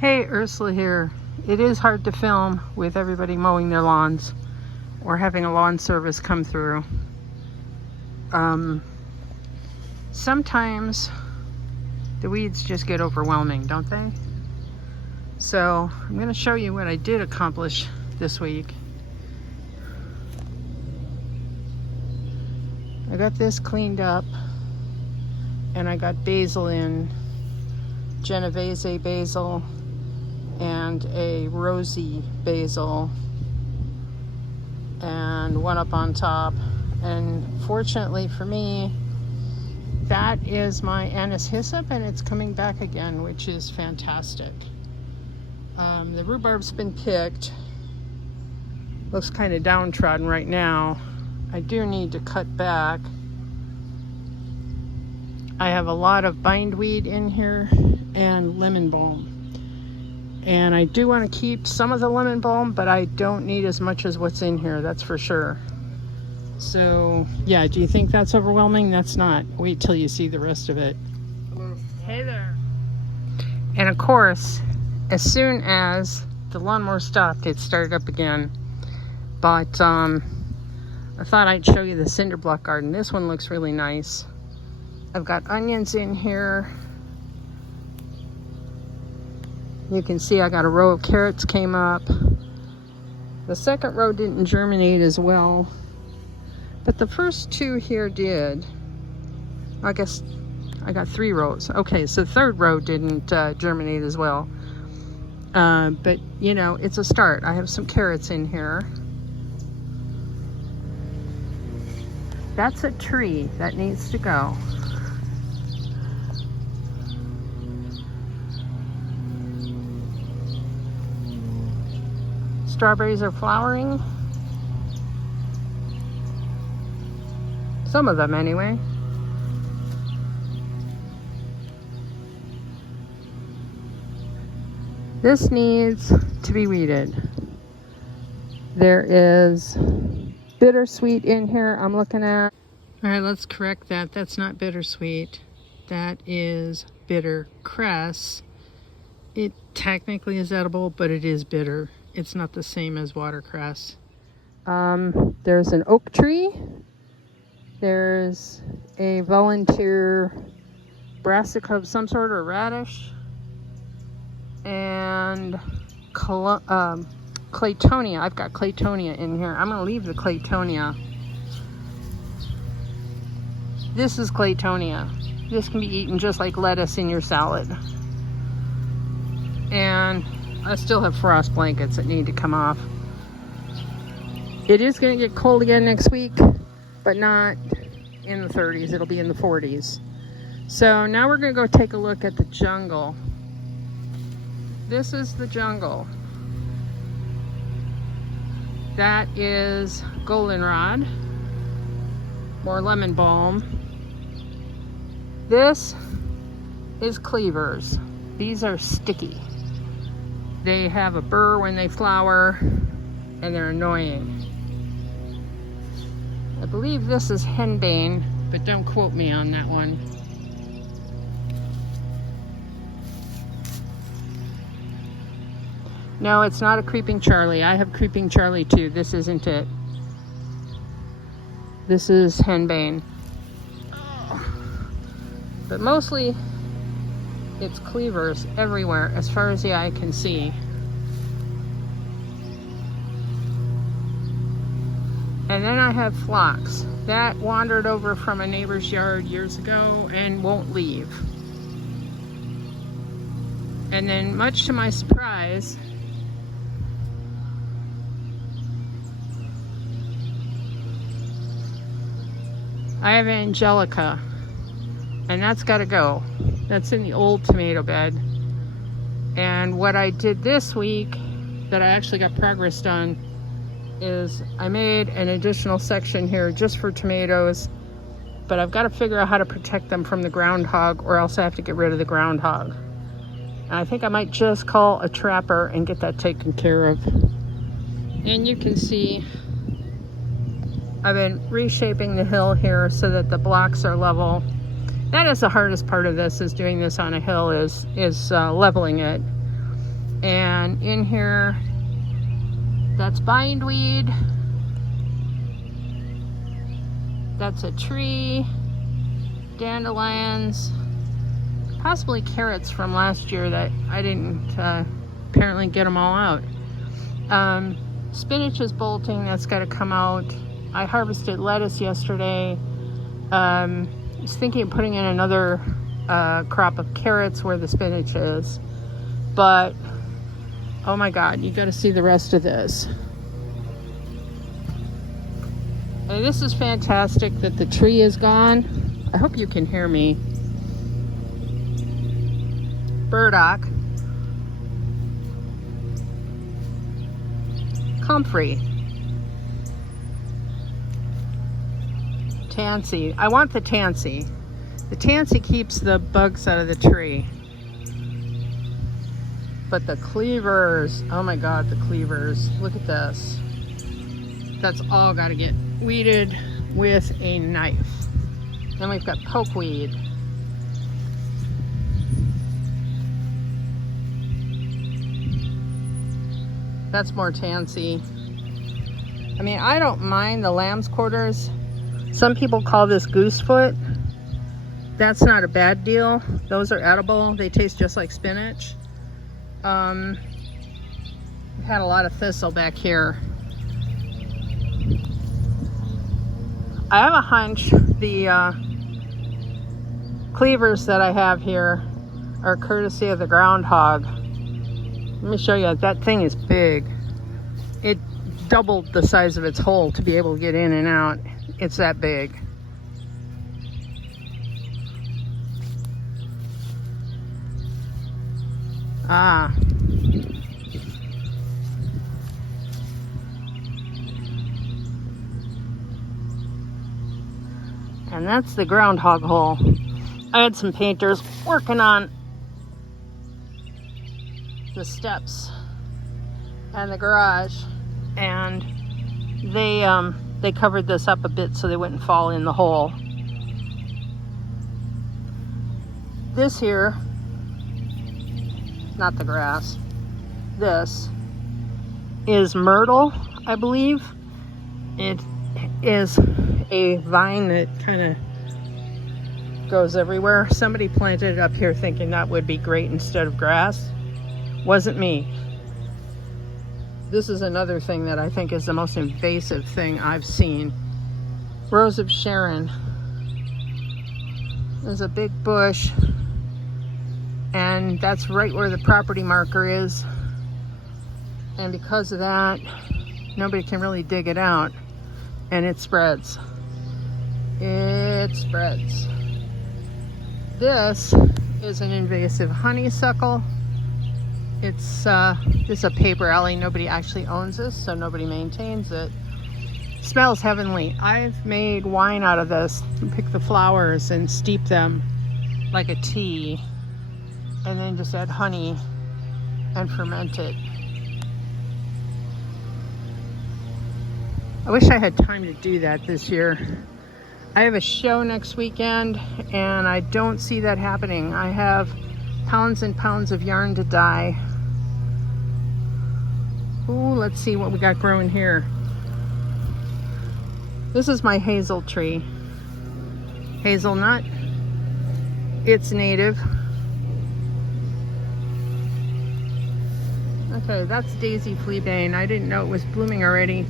Hey, Ursula here. It is hard to film with everybody mowing their lawns or having a lawn service come through. Sometimes the weeds just get overwhelming, don't they? So I'm going to show you what I did accomplish this week. I got this cleaned up and I got basil in, Genovese basil and a rosy basil, and one up on top. And fortunately for me, that is my anise hyssop, and it's coming back again, which is fantastic. The rhubarb's been picked. Looks kind of downtrodden right now. I do need to cut back. I have a lot of bindweed in here and lemon balm. And I do want to keep some of the lemon balm, but I don't need as much as what's in here, that's for sure. So, yeah, do you think that's overwhelming? That's not. Wait till you see the rest of it. Hello. Hey there. And of course, as soon as the lawnmower stopped, it started up again. But I thought I'd show you the cinder block garden. This one looks really nice. I've got onions in here. You can see I got a row of carrots came up. The second row didn't germinate as well, but the first two here did. I guess I got 3 rows. Okay, so the third row didn't germinate as well. But, you know, it's a start. I have some carrots in here. That's a tree that needs to go. Strawberries are flowering. Some of them anyway. This needs to be weeded. There is bittersweet in here I'm looking at. All right, let's correct that. That's not bittersweet. That is bitter cress. It technically is edible, but it is bitter. It's not the same as watercress. There's an oak tree. There's a volunteer brassica of some sort, or radish. And claytonia. I've got claytonia in here. I'm going to leave the claytonia. This is claytonia. This can be eaten just like lettuce in your salad. And I still have frost blankets that need to come off. It is going to get cold again next week, but not in the 30s. It'll be in the 40s. So now we're going to go take a look at the jungle. This is the jungle. That is goldenrod. More lemon balm. This is cleavers. These are sticky. They have a burr when they flower, and they're annoying. I believe this is henbane, but don't quote me on that one. No, it's not a creeping Charlie. I have creeping Charlie too. This isn't it. This is henbane. But mostly it's cleavers everywhere as far as the eye can see. And then I have phlox. That wandered over from a neighbor's yard years ago and won't leave. And then, much to my surprise, I have angelica, and that's got to go. That's in the old tomato bed. And what I did this week that I actually got progress done is I made an additional section here just for tomatoes, but I've got to figure out how to protect them from the groundhog, or else I have to get rid of the groundhog. And I think I might just call a trapper and get that taken care of. And you can see I've been reshaping the hill here so that the blocks are level. That is the hardest part of this, is doing this on a hill, is leveling it. And in here, that's bindweed. That's a tree, dandelions, possibly carrots from last year that I didn't apparently get them all out. Spinach is bolting, that's got to come out. I harvested lettuce yesterday. I was thinking of putting in another crop of carrots where the spinach is, but oh my god, you got to see the rest of this. And this is fantastic that the tree is gone. I hope you can hear me. Burdock. Comfrey. Tansy. I want the tansy. The tansy keeps the bugs out of the tree. But the cleavers, oh my god, the cleavers. Look at this. That's all got to get weeded with a knife. Then we've got pokeweed. That's more tansy. I mean, I don't mind the lamb's quarters. Some people call this goosefoot. That's not a bad deal. Those are edible. They taste just like spinach. We've had a lot of thistle back here. I have a hunch the cleavers that I have here are courtesy of the groundhog. Let me show you. That thing is big. It doubled the size of its hole to be able to get in and out. It's that big. Ah. And that's the groundhog hole. I had some painters working on the steps and the garage, and they covered this up a bit so they wouldn't fall in the hole. This here, not the grass, this is myrtle, I believe. It is a vine that kind of goes everywhere. Somebody planted it up here thinking that would be great instead of grass. Wasn't me. This is another thing that I think is the most invasive thing I've seen. Rose of Sharon. There's a big bush, and that's right where the property marker is. And because of that, nobody can really dig it out, and it spreads. It spreads. This is an invasive honeysuckle. It's a paper alley. Nobody actually owns this, so nobody maintains it. Smells heavenly. I've made wine out of this. You pick the flowers and steep them like a tea, and then just add honey and ferment it. I wish I had time to do that this year. I have a show next weekend, and I don't see that happening. I have pounds and pounds of yarn to dye. Ooh, let's see what we got growing here. This is my hazel tree. Hazelnut. It's native. Okay, that's daisy fleabane. I didn't know it was blooming already.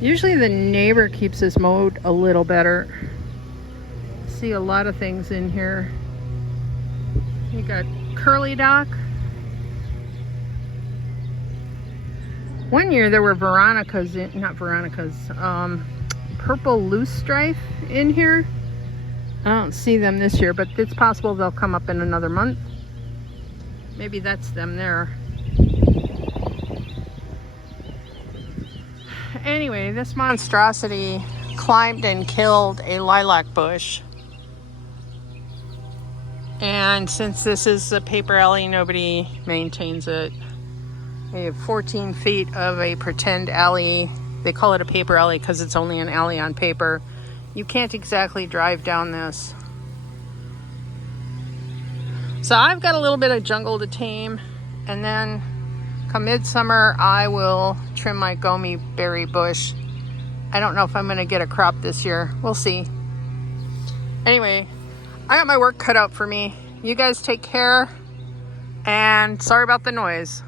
Usually the neighbor keeps this mowed a little better. See a lot of things in here. You got curly dock. One year there were veronicas, not veronicas, purple loosestrife in here. I don't see them this year, but it's possible they'll come up in another month. Maybe that's them there. Anyway, this monstrosity climbed and killed a lilac bush. And since this is a paper alley, nobody maintains it. We have 14 feet of a pretend alley. They call it a paper alley because it's only an alley on paper. You can't exactly drive down this. So I've got a little bit of jungle to tame, and then Come midsummer, I will trim my gomi berry bush. I don't know if I'm going to get a crop this year. We'll see. Anyway, I got my work cut out for me. You guys take care, and sorry about the noise.